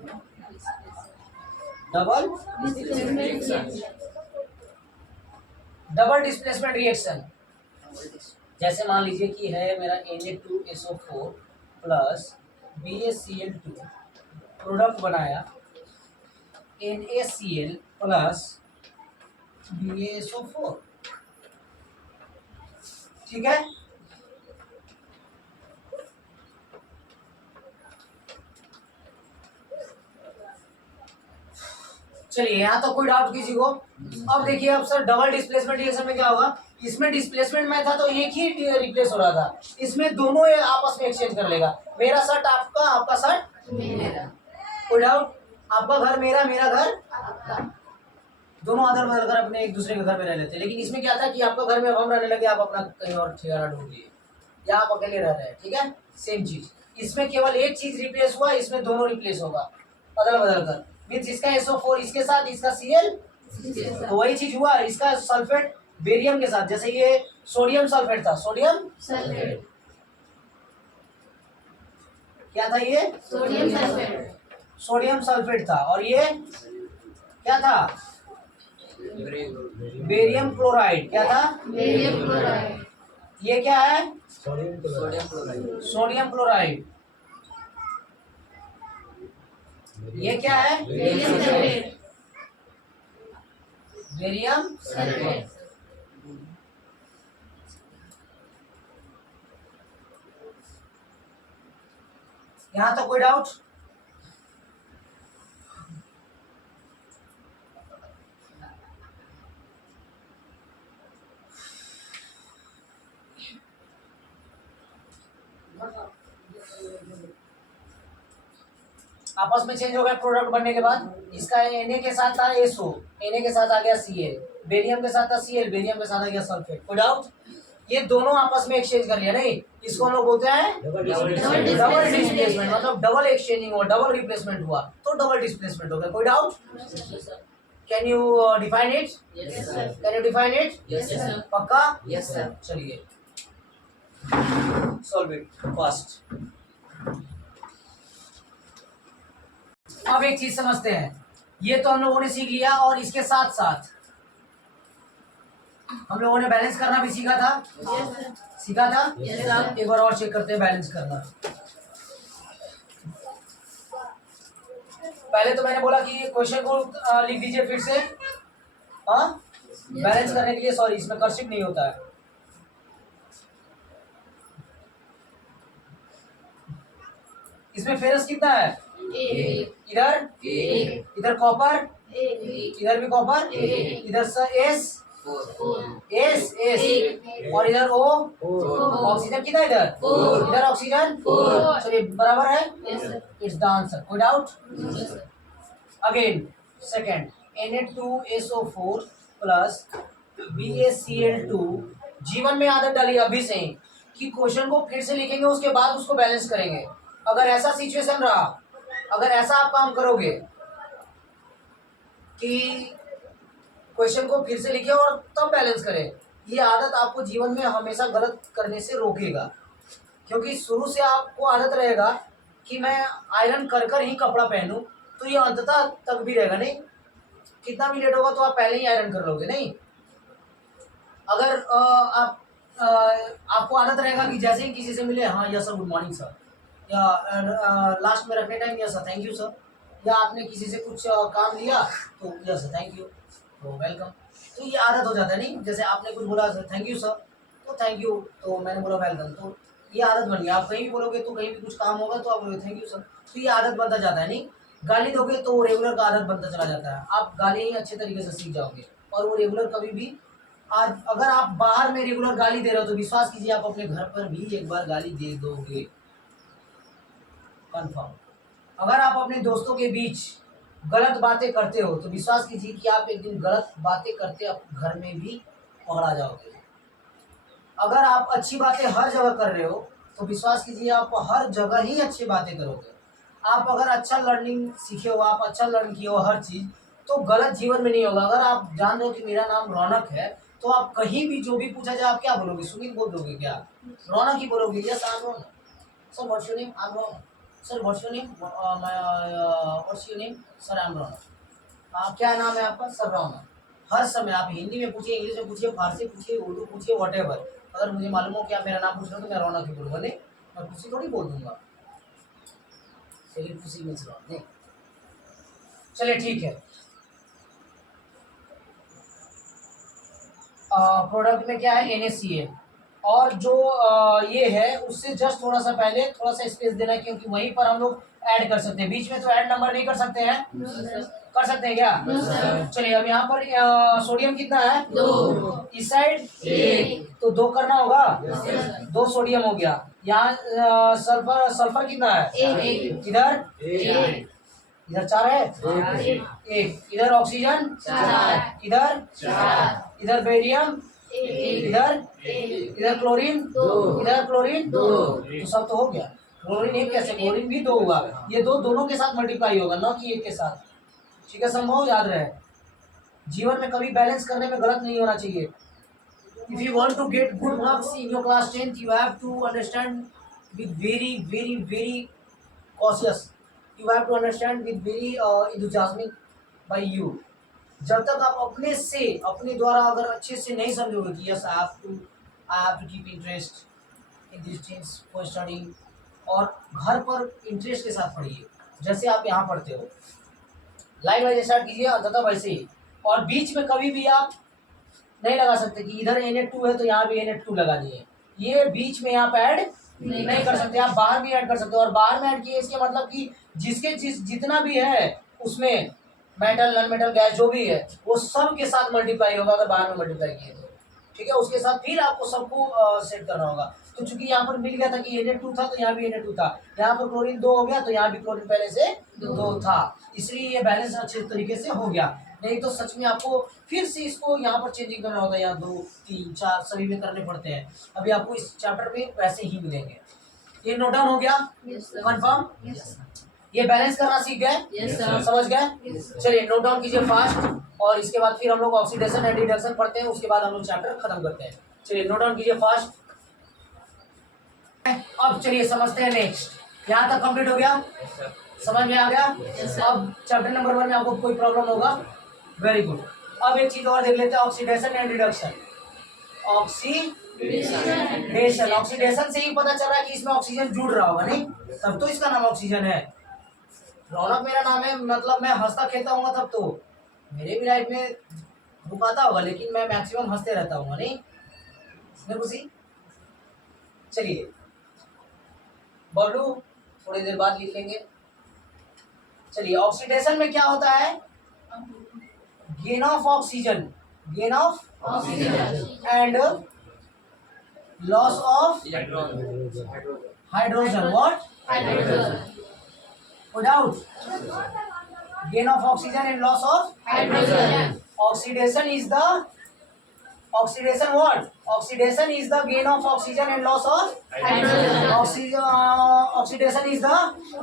डिस्प्लेसमेंट रिएक्शन। जैसे मान लीजिए कि है मेरा Na2SO4 प्लस BaCl2, प्रोडक्ट बनाया NaCl प्लस BaSO4। ठीक है, चलिए यहाँ तो कोई डाउट किसी को। अब देखिए, अब सर डबल डिस्प्लेसमेंट रिएक्शन में क्या होगा, इसमें डिस्प्लेसमेंट में था तो एक ही रिप्लेस हो रहा था, इसमें दोनों ये आपस में एक्सचेंज कर लेगा, मेरा शर्ट आपका, आपका शर्ट मेरा, कोई डाउट, आपका घर मेरा, मेरा घर दोनों अदर बदल कर अपने एक दूसरे के घर में रह लेते हैं। लेकिन इसमें क्या था कि आपका घर में अब हम रहने लगे, आप अपना कहीं और ठिकाना ढूंढ लिए या आप अकेले रह रहे हैं। ठीक है, सेम चीज, इसमें केवल एक चीज रिप्लेस हुआ, इसमें दोनों रिप्लेस होगा अदल बदल कर, मीन्स इसका SO4 इसके साथ, इसका Cl, तो वही चीज हुआ, इसका सल्फेट बेरियम के साथ, जैसे ये सोडियम सल्फेट था, सोडियम सल्फेट, क्या था, ये सोडियम सल्फेट, सोडियम सल्फेट था, और ये क्या था, बेरियम क्लोराइड, क्या था, बेरियम क्लोराइड, ये क्या है, सोडियम क्लोराइड, सोडियम क्लोराइड, ये क्या है, बेरियम सल्फेट, बेरियम। सल्फेट, यहाँ तो कोई डाउट, आपस में चेंज हो गया प्रोडक्ट बनने के बाद, इसका Na के साथ था SO, Na के साथ आ गया Cl, बेरियम के साथ था Cl, बेरियम के साथ आ गया सल्फेट। कोई डाउट, ये दोनों आपस में एक्सचेंज कर लिया, नहीं, इसको हम लोग बोलते हैं डबल डिस्प्लेसमेंट, मतलब डबल एक्सचेंजिंग हुआ, डबल रिप्लेसमेंट हुआ तो डबल डिस्प्लेसमेंट हो गया। कोई doubt, can you define it, yes sir, can you define it, yes sir, पक्का, यस सर, चलिए सॉल्व इट फास्ट। अब एक चीज समझते हैं, ये तो हम लोगों ने सीख लिया, और इसके साथ साथ हम लोगों ने बैलेंस करना भी सीखा था, यस सर, सीखा था। Yes, sir. एक बार और चेक करते हैं बैलेंस करना। पहले तो मैंने बोला कि क्वेश्चन को लिख दीजिए फिर से, हाँ, बैलेंस करने के लिए, सॉरी इसमें कर्सिव नहीं होता है। इसमें फेरस कितना है, एक, इधर एक, इधर कॉपर, एक, इधर भी कॉपर, एक, इधर एस फोर, एस एस, एक, और इधर O, फोर, ऑक्सीजन कितना इधर, फोर, इधर ऑक्सीजन, फोर, चलिए बराबर है, yes sir, it's the answer. कोई doubt, yes sir, again second, Na2SO4 plus BaCl2, जीवन में आदत डाली अभी से ही कि क्वेश्चन को फिर से लिखेंगे, उसके बाद उसको बैलेंस करेंगे। अगर ऐसा सिचुएशन रहा, अगर ऐसा आप काम करोगे कि क्वेश्चन को फिर से लिखे और तब बैलेंस करें, ये आदत आपको जीवन में हमेशा गलत करने से रोकेगा, क्योंकि शुरू से आपको आदत रहेगा कि मैं आयरन कर कर ही कपड़ा पहनूं, तो ये अंततः तक भी रहेगा नहीं, कितना भी लेट होगा तो आप पहले ही आयरन कर लोगे। नहीं, अगर आपको आदत रहेगा कि जैसे ही किसी से मिले, हाँ yes sir good morning sir, या लास्ट में रखने time yes sir thank you sir, या आपने किसी से कुछ काम लिया तो यस सर थैंक यू, तो वेलकम, तो ये आदत हो जाता है। नहीं, जैसे आपने कुछ बोला सर थैंक यू सर, तो थैंक यू, तो मैंने बोला वेलकम, तो ये आदत बन गई। आप कहीं भी बोलोगे तो कहीं भी कुछ काम होगा तो आप बोलोगे थैंक यू सर, तो ये आदत बनता जाता है। नहीं, गाली दोगे तो वो रेगुलर का आदत बनता चला जाता है, आप गाली ही अच्छे तरीके से सीख जाओगे, और वो रेगुलर कभी भी, आज अगर आप बाहर में रेगुलर गाली दे रहे हो तो विश्वास कीजिए आप अपने घर पर भी एक बार गाली दे दोगे, कंफर्म। अगर आप अपने दोस्तों के बीच गलत बातें करते हो तो विश्वास कीजिए कि आप एक दिन गलत बातें करते अपने घर में भी पकड़ा जाओगे। अगर आप अच्छी बातें हर जगह कर रहे हो तो विश्वास कीजिए आप हर जगह ही अच्छी बातें करोगे। आप अगर अच्छा लर्निंग सीखे हो, आप अच्छा लर्न किए हो हर चीज़, तो गलत जीवन में नहीं होगा। अगर आप जान रहे हो कि मेरा नाम रौनक है तो आप कहीं भी जो भी पूछा जाए आप क्या बोलोगे? सुमित बोल दोगे क्या? रौनक ही बोलोगे। Yes I am Raunak. Sir what's your name? I am Raunak. Sir what's your name? What's your name? Sir I am Raunak. क्या नाम है आपका? सर रौनक। हर समय आप हिंदी में पूछिए, इंग्लिश में पूछिए, फारसी पूछिए, उर्दू पूछिए, वॉटेवर। अगर मुझे मालूम हो कि आप मेरा नाम पूछ रहे हो तो मैं रौनक ही बोलूँगा। नहीं, मैं खुशी थोड़ी बोल दूंगा। चलिए खुशी मीन्स रौनक नहीं। चलिए ठीक है। प्रोडक्ट में क्या है? NaCl। और जो ये है उससे जस्ट थोड़ा सा पहले थोड़ा सा स्पेस देना है, क्योंकि वहीं पर हम लोग ऐड कर सकते हैं। बीच में तो ऐड नंबर नहीं कर सकते हैं। कर सकते हैं क्या? चलिए अब यहाँ पर सोडियम कितना है? 2। इस साइड 1, तो 2 करना होगा। 2 सोडियम हो गया। यहाँ सल्फर, सल्फर कितना है? 1। इधर 1। इधर 4 है। 1 इधर ऑक्सीजन 4। इधर 4। इधर बेरियम 1। इधर 1। इधर क्लोरीन 2। इधर क्लोरीन 2। तो सब तो हो गया। क्लोरीन 1 कैसे? क्लोरीन भी 2 हुआ। ये 2 दोनों के साथ मल्टीप्लाई होगा, ना कि 1 के साथ। ठीक है, संभव याद रहे। जीवन में कभी बैलेंस करने में गलत नहीं होना चाहिए। If you want to get good marks in your class 10th, you have to understand with very, very, very cautious. You have to understand with very enthusiastic by you. जब तक आप अपने से अपने द्वारा अगर अच्छे से नहीं समझोगे कि yes I have to keep interest in this things for studying, और घर पर इंटरेस्ट के साथ पढ़िए जैसे आप यहाँ पढ़ते हो। लाइन वाइज स्टार्ट कीजिए अंततः वैसे ही। और बीच में कभी भी आप नहीं लगा सकते कि इधर Na2 है तो यहाँ भी Na2 लगा दिए। ये बीच में आप ऐड नहीं कर सकते। आप बाहर भी ऐड कर सकते हो, और बाहर में ऐड किए इसके मतलब कि जितना भी है उसमें मेटल, नॉन मेटल, गैस जो भी है वो सब के साथ मल्टीप्लाई होगा अगर बाहर में मल्टीप्लाई किए तो। ठीक है, उसके साथ फिर आपको सबको सेट करना होगा। तो चूंकि यहाँ पर मिल गया था कि Na2 था तो यहाँ भी Na2 था, यहाँ पर क्लोरीन 2 हो गया तो यहाँ भी क्लोरीन पहले से 2 था, इसलिए ये बैलेंस अच्छे तरीके से हो गया। नहीं तो सच में आपको फिर से इसको यहाँ पर चेंजिंग करना होता है। यहाँ 2, 3, 4 सभी में करने पड़ते हैं। अभी आपको इस चैप्टर में वैसे ही मिलेंगे। ये नोट डाउन हो गया? कंफर्म? ये बैलेंस करना सीख गए? समझ गए? चलिए नोट डाउन कीजिए फास्ट, और इसके बाद फिर हम लोग ऑक्सीडेशन एंड रिडक्शन पढ़ते हैं, उसके बाद हम लोग चैप्टर खत्म करते हैं। चलिए नोट डाउन कीजिए फास्ट। अब चलिए समझते हैं नेक्स्ट। यहाँ तक कंप्लीट हो गया? समझ में आ गया? अब चैप्टर नंबर 1 में आपको कोई प्रॉब्लम होगा? Very good. अब एक चीज और देख लेते हैं, oxidation and reduction. Oxidation, oxidation से ही पता चल रहा है कि इसमें ऑक्सीजन जुड़ रहा होगा, नहीं? तब तो इसका नाम ऑक्सीजन है। रौनक मेरा नाम है, मतलब मैं हंसता खेलता हूँ तब तो मेरे भी लाइफ में दुख आता होगा, लेकिन मैं मैक्सिमम हंसते रहता हूँ, नहीं? खुशी। चलिए बबलू थोड़ी देर बाद लिख लेंगे। चलिए ऑक्सीडेशन में क्या होता है? Gain of oxygen, gain of and loss of hydrogen. What? No doubt, gain of oxygen and loss of hydrogen. Oxidation is the oxidation what? Oxidation is the gain of oxygen and loss of hydrogen. oxidation is the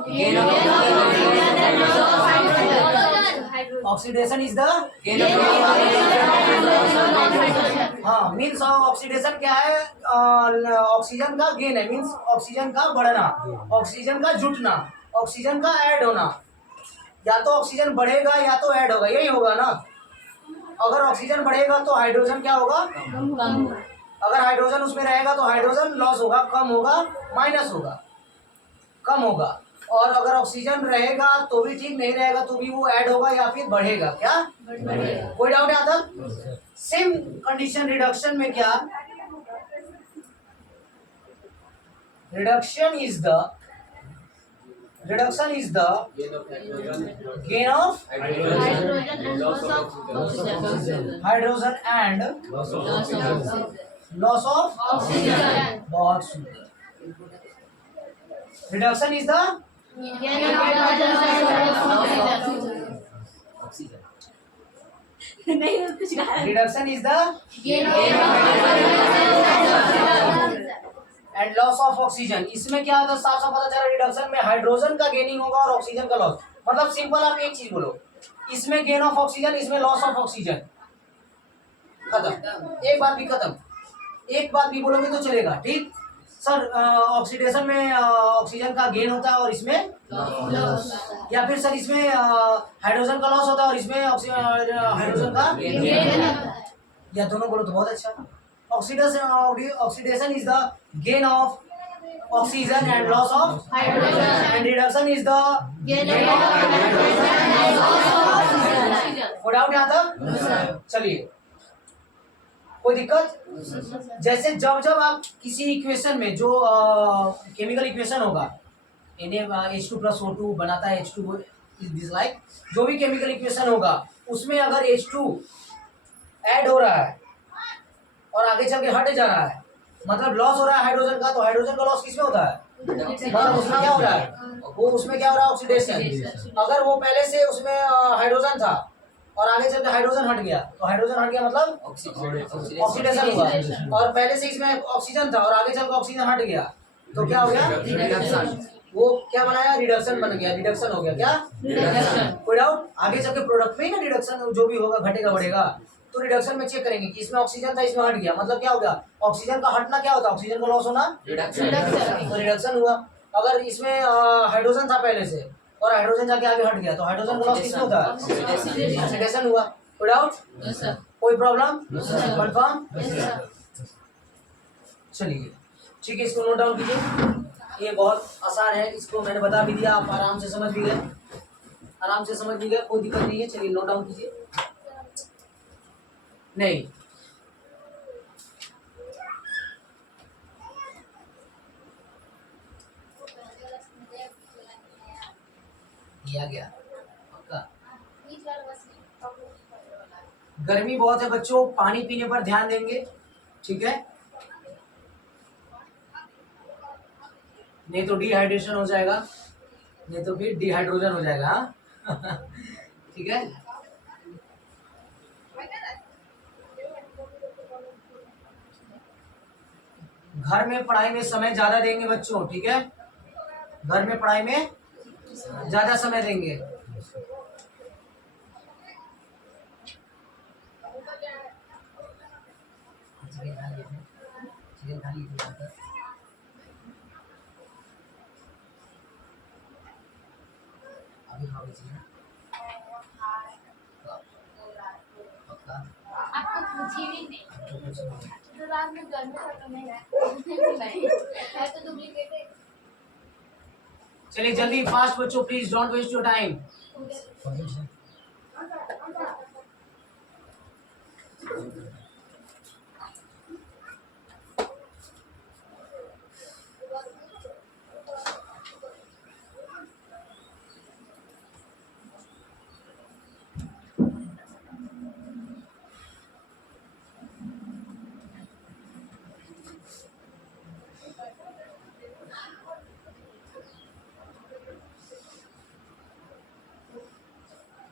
gain of hydrogen. oxidation is the हाँ, means oxidation क्या है? Oxygen का gain है, means oxygen का बढ़ना, oxygen का जुटना, oxygen का add होना। या तो ऑक्सीजन बढ़ेगा या तो ऐड होगा, यही होगा ना। अगर ऑक्सीजन बढ़ेगा तो हाइड्रोजन क्या होगा? अगर हाइड्रोजन उसमें रहेगा तो हाइड्रोजन लॉस होगा, कम होगा, माइनस होगा, कम होगा। और अगर ऑक्सीजन रहेगा तो भी ठीक, नहीं रहेगा तो भी वो ऐड होगा या फिर बढ़ेगा। क्या कोई डाउट है यहाँ तक? सेम कंडीशन रिडक्शन में क्या? Reduction is the gain of hydrogen and loss of oxygen. बहुत सुंदर। रिडक्शन इज द नहीं कुछ कहा reduction is the gain and loss of oxygen. इसमें क्या होता है, साफ साफ पता चला रिडक्शन में हाइड्रोजन का गेनिंग होगा और ऑक्सीजन का लॉस। मतलब सिंपल आप एक चीज बोलो, इसमें गेन ऑफ ऑक्सीजन, इसमें लॉस ऑफ ऑक्सीजन, खत्म। एक बात भी खत्म, एक बात भी बोलोगे तो चलेगा, ठीक। सर ऑक्सीडेशन में ऑक्सीजन का गेन होता है और इसमें, या फिर सर इसमें हाइड्रोजन का लॉस होता है और इसमें हाइड्रोजन का, या दोनों बोलो तो बहुत अच्छा। Oxidation is the gain of oxygen and loss of hydrogen, and reduction is the gain कोई डाउट यहाँ तक? चलिए, कोई दिक्कत? जैसे जब जब आप किसी इक्वेशन में जो केमिकल इक्वेशन होगा, Na(H2+O2) बनाता है H2 दिस लाइक, जो भी केमिकल इक्वेशन होगा उसमें अगर H2 ऐड हो रहा है और आगे चल के हट जा रहा है, मतलब लॉस हो रहा है हाइड्रोजन का, तो हाइड्रोजन का लॉस किसमें होता है? मतलब उसमें क्या हो रहा है, वो उसमें क्या हो रहा है, ऑक्सीडेशन। अगर वो पहले से उसमें हाइड्रोजन था और आगे चल के हाइड्रोजन हट गया, तो हाइड्रोजन हट गया मतलब ऑक्सीडेशन हुआ। और पहले से इसमें ऑक्सीजन था और आगे चल के ऑक्सीजन हट गया, तो क्या हो गया? रिडक्शन। वो क्या बनाया? रिडक्शन बन गया, रिडक्शन हो गया। क्या कोई डाउट? आगे चल के प्रोडक्ट में ही ना रिडक्शन जो भी होगा घटेगा बढ़ेगा, तो रिडक्शन में चेक करेंगे कि इसमें ऑक्सीजन था, इसमें हट गया, मतलब क्या हो गया? ऑक्सीजन का हटना क्या होता है? ऑक्सीजन का लॉस होना, तो रिडक्शन हुआ। अगर इसमें हाइड्रोजन था पहले से और हाइड्रोजन जाके आगे हट गया, तो हाइड्रोजन का लॉस किसमें होता है? ऑक्सीडेशन हुआ। कोई डाउट? कोई प्रॉब्लम? कंफर्म? चलिए ठीक है, इसको नोट डाउन कीजिए। ये बहुत आसान है, इसको मैंने बता भी दिया, आप आराम से समझ भी गए, आराम से समझ भी गए, कोई दिक्कत नहीं है। चलिए नोट डाउन कीजिए। नहीं, किया गया पक्का। गर्मी बहुत है बच्चों, पानी पीने पर ध्यान देंगे, ठीक है? नहीं तो डिहाइड्रेशन हो जाएगा, नहीं तो फिर डिहाइड्रोजन हो जाएगा। हाँ? ठीक है। घर में पढ़ाई में समय ज्यादा देंगे बच्चों, ठीक है? घर में पढ़ाई में ज्यादा समय देंगे। अभी हाँ आपको पूछी भी नहीं, तो रात में गर्मी खत्म नहीं है तो डुप्लीकेट है। चलिए जल्दी फास्ट बच्चों, please don't waste your time.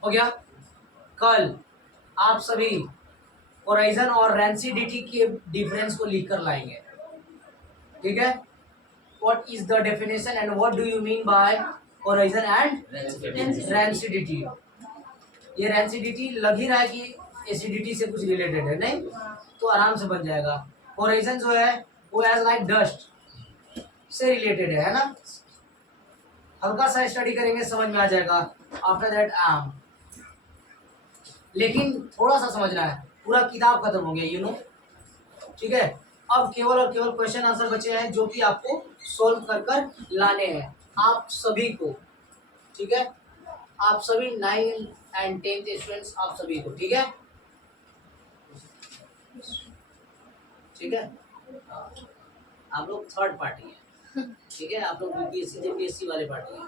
हो गया? कल आप सभी होराइजन और रेंसिडिटी के डिफरेंस को लिख कर लाएंगे, ठीक है? What is the definition and what do you mean by horizon and rancidity? ये रेंसिडिटी लग ही रहा है कि एसिडिटी से कुछ रिलेटेड है, नहीं तो आराम से बन जाएगा। होराइजन जो है वो एज लाइक डस्ट से रिलेटेड है ना? हल्का सा स्टडी करेंगे समझ में आ जाएगा। आफ्टर दैट आम, लेकिन थोड़ा सा समझना है, पूरा किताब खत्म हो गया, यू नो, ठीक है? अब केवल और केवल क्वेश्चन आंसर बचे हैं जो कि आपको सोल्व कर कर लाने हैं आप सभी को, ठीक है? आप सभी 9th and 10th स्टूडेंट्स, आप सभी को, ठीक है? ठीक है, आप लोग थर्ड पार्टी है, ठीक है? आप लोग यूपीएससी जेपीएससी वाले पार्टी है,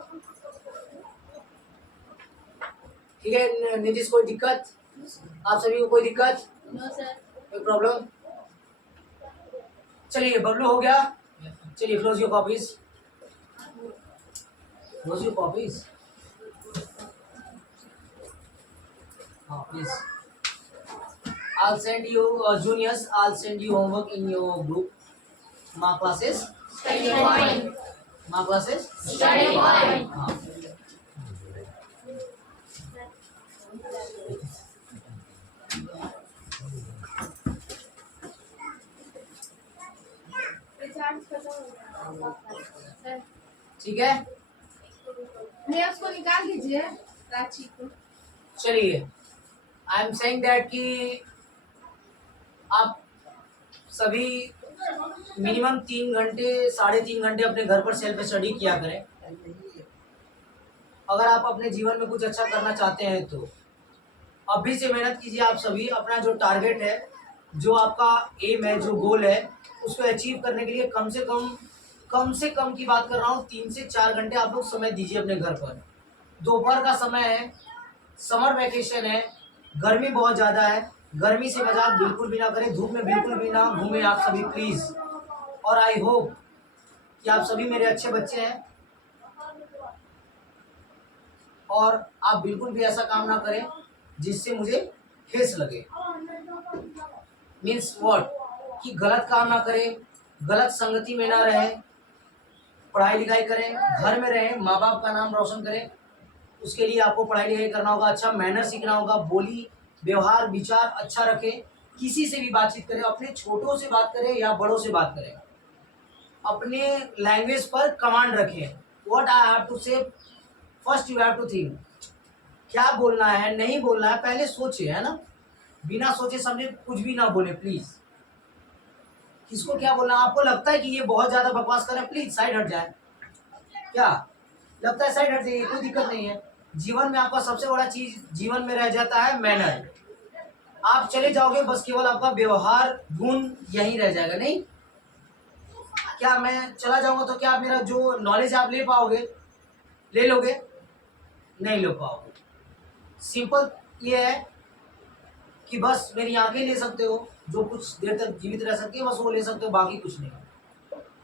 ठीक है? नीतीश कोई दिक्कत? आप सभी को कोई दिक्कत? No sir. कोई प्रॉब्लम? चलिए बबलू हो गया। चलिए close your copies, close your copies. हाँ please. I'll send you juniors. I'll send you homework in your group. माँ classes. Study point. माँ classes. Study point. हाँ रिचार्ज खत्म हो गया सर। ठीक है, मैं उसको निकाल दीजिए रांची को। चलिए। आई एम सेइंग दैट कि आप सभी मिनिमम 3 घंटे 3.5 घंटे अपने घर पर सेल्फ स्टडी किया करें। अगर आप अपने जीवन में कुछ अच्छा करना चाहते हैं तो अभी से मेहनत कीजिए। आप सभी अपना जो टारगेट है, जो आपका एम है, जो गोल है, उसको अचीव करने के लिए कम से कम की बात कर रहा हूँ 3 से 4 घंटे आप लोग समय दीजिए अपने घर पर। दोपहर का समय है, समर वैकेशन है, गर्मी बहुत ज़्यादा है, गर्मी से मजाक बिल्कुल भी ना करें, धूप में बिल्कुल भी ना घूमें आप सभी प्लीज़। और आई होप कि आप सभी मेरे अच्छे बच्चे हैं और आप बिल्कुल भी ऐसा काम ना करें जिससे मुझे ठेस लगे। मीन्स व्हाट, कि गलत काम ना करें, गलत संगति में ना रहें, पढ़ाई लिखाई करें, घर में रहें, माँ बाप का नाम रोशन करें। उसके लिए आपको पढ़ाई लिखाई करना होगा, अच्छा मैनर सीखना होगा, बोली व्यवहार विचार अच्छा रखें, किसी से भी बातचीत करें, अपने छोटों से बात करें या बड़ों से बात करें, अपने लैंग्वेज पर कमांड रखें। What I have to say, first you have to think, क्या बोलना है नहीं बोलना है पहले सोचे, है ना। बिना सोचे समझे कुछ भी ना बोले प्लीज। किसको क्या बोलना, आपको लगता है कि ये बहुत ज्यादा बकवास कर रहे हैं, प्लीज साइड हट जाए। क्या लगता है साइड हट जाइए, कोई दिक्कत नहीं है। जीवन में आपका सबसे बड़ा चीज जीवन में रह जाता है मैनर। आप चले जाओगे बस केवल आपका व्यवहार गुण यही रह जाएगा। नहीं, क्या मैं चला जाऊंगा तो क्या मेरा जो नॉलेज आप ले पाओगे, ले लोगे? नहीं ले पाओगे। सिंपल ये है कि बस मेरी आंखें ले सकते हो, जो कुछ देर तक जीवित रह सकती है बस वो ले सकते हो, बाकी कुछ नहीं।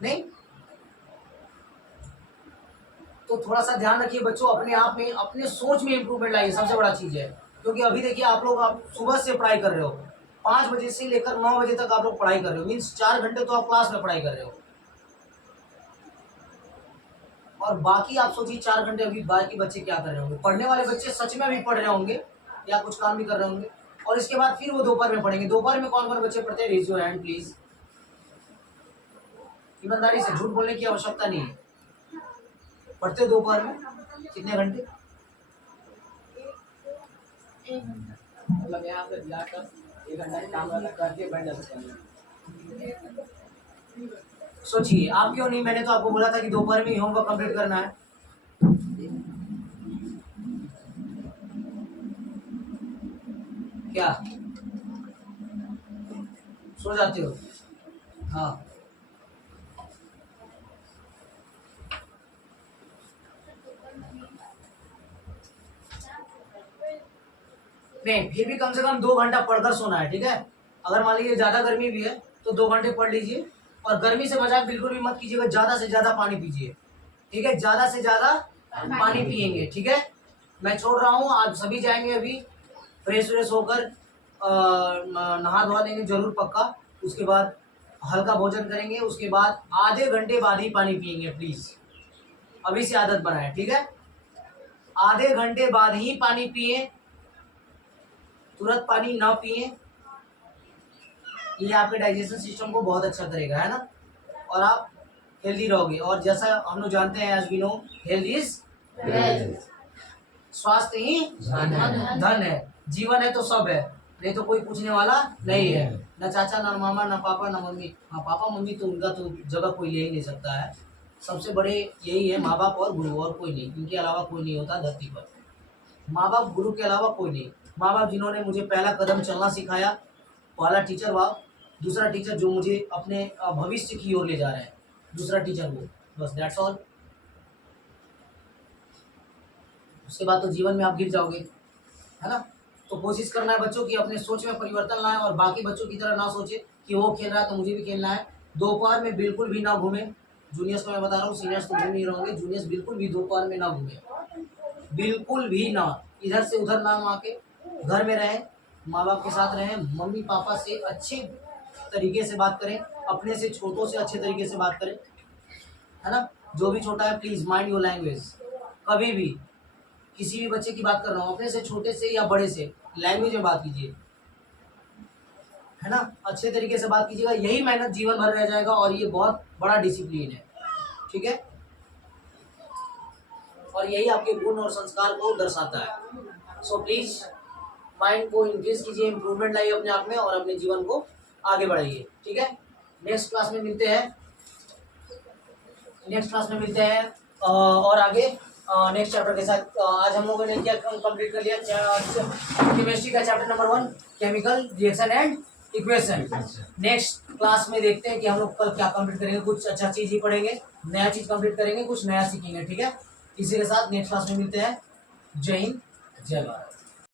नहीं तो थोड़ा सा ध्यान रखिए बच्चों, अपने आप में अपने सोच में इंप्रूवमेंट लाइए, सबसे बड़ा चीज है। क्योंकि अभी देखिए आप लोग आप सुबह से पढ़ाई कर रहे हो, 5 बजे से लेकर 9 बजे तक आप लोग पढ़ाई कर रहे हो, मीन्स 4 घंटे तो आप क्लास में पढ़ाई कर रहे हो। और बाकी आप सोचिए 4 घंटे अभी बाकी बच्चे क्या कर रहे होंगे। पढ़ने वाले बच्चे सच में अभी पढ़ रहे होंगे या कुछ काम भी कर रहे होंगे, और इसके बाद फिर वो दोपहर में पढ़ेंगे। दोपहर में कौन कौन बच्चे पढ़ते हैं, रेज योर हैंड प्लीज। ईमानदारी से, झूठ बोलने की आवश्यकता नहीं है। पढ़ते हो दोपहर में कितने घंटे? मतलब यहाँ पे जाकर 1 घंटा काम वाला करके बैठ जाते हैं। सोचिए आप क्यों नहीं, मैंने तो आपको बोला था कि दोपहर में ही होमवर्क कंप्लीट करना है। क्या सो जाते हो? हाँ नहीं, फिर भी कम से कम 2 घंटा पढ़कर सोना है, ठीक है। अगर मान लीजिए ज्यादा गर्मी भी है तो 2 घंटे पढ़ लीजिए, और गर्मी से मजाक बिल्कुल भी मत कीजिएगा। ज्यादा से ज्यादा पानी पीजिए, ठीक है, ज्यादा से ज्यादा पानी पियेंगे, ठीक है। मैं छोड़ रहा हूँ, आप सभी जाएंगे अभी फ्रेश व्रेश होकर, नहा धोवा लेंगे जरूर पक्का। उसके बाद हल्का भोजन करेंगे, उसके बाद आधे घंटे बाद ही पानी पियेंगे प्लीज। अभी से आदत बनाए, ठीक है। आधे घंटे बाद ही पानी पिए, तुरंत पानी ना पिए। ये आपके डाइजेशन सिस्टम को बहुत अच्छा करेगा, है ना, और आप हेल्दी रहोगे। और जैसा हम लोग जानते हैं, as we know, health is, स्वास्थ्य ही धन है। जीवन है तो सब है, नहीं तो कोई पूछने वाला नहीं है, ना चाचा ना मामा ना पापा ना मम्मी। हाँ पापा मम्मी तो उनका तो जगह कोई ले ही नहीं सकता है। सबसे बड़े यही है, माँ बाप और गुरु, और कोई नहीं। इनके अलावा कोई नहीं होता धरती पर। माँ बाप गुरु के अलावा कोई नहीं। माँ बाप जिन्होंने मुझे पहला कदम चलना सिखाया, पहला टीचर वो, दूसरा टीचर जो मुझे अपने भविष्य की ओर ले जा रहे हैं, दूसरा टीचर वो, बस दैट्स ऑल। उसके बाद तो जीवन में आप गिर जाओगे, है ना। तो कोशिश करना है बच्चों की अपने सोच में परिवर्तन लाएं, और बाकी बच्चों की तरह ना सोचे कि वो खेल रहा है तो मुझे भी खेलना है। दोपहर में बिल्कुल भी ना घूमे। जूनियर्स को मैं बता रहा हूँ, सीनियर्स तो घूम ही रहोगे, जूनियर्स बिल्कुल भी दोपहर में ना घूमे, बिल्कुल भी ना, इधर से उधर ना आके घर में रहें, माँ बाप के साथ रहें, मम्मी पापा से अच्छे तरीके से बात करें, अपने से छोटों से अच्छे तरीके से बात करें, है ना। जो भी छोटा है प्लीज़ माइंड योर लैंग्वेज। कभी भी किसी भी बच्चे की बात कर रहा हूँ, अपने से छोटे से या बड़े से लैंग्वेज में बात कीजिए, है ना। अच्छे तरीके से बात कीजिएगा, यही मेहनत जीवन भर रह जाएगा और ये बहुत बड़ा डिसिप्लिन है, ठीक है। और यही आपके गुण और संस्कार को दर्शाता है। सो प्लीज माइंड को इंक्रीज कीजिए, इंप्रूवमेंट लाइए अपने आप में और अपने जीवन को आगे बढ़ाइए, ठीक है। नेक्स्ट क्लास में मिलते हैं, और आगे नेक्स्ट चैप्टर के साथ। आज हम लोगों ने क्या कंप्लीट कर लिया, केमिस्ट्री का chapter number 1 chemical reaction and equation. Next class में देखते हैं कि हम लोग कल क्या कंप्लीट करेंगे। कुछ अच्छा चीज ही पढ़ेंगे, नया चीज कंप्लीट करेंगे, कुछ नया सीखेंगे, ठीक है। इसी के साथ नेक्स्ट क्लास में मिलते हैं। जय हिंद, जय भारत।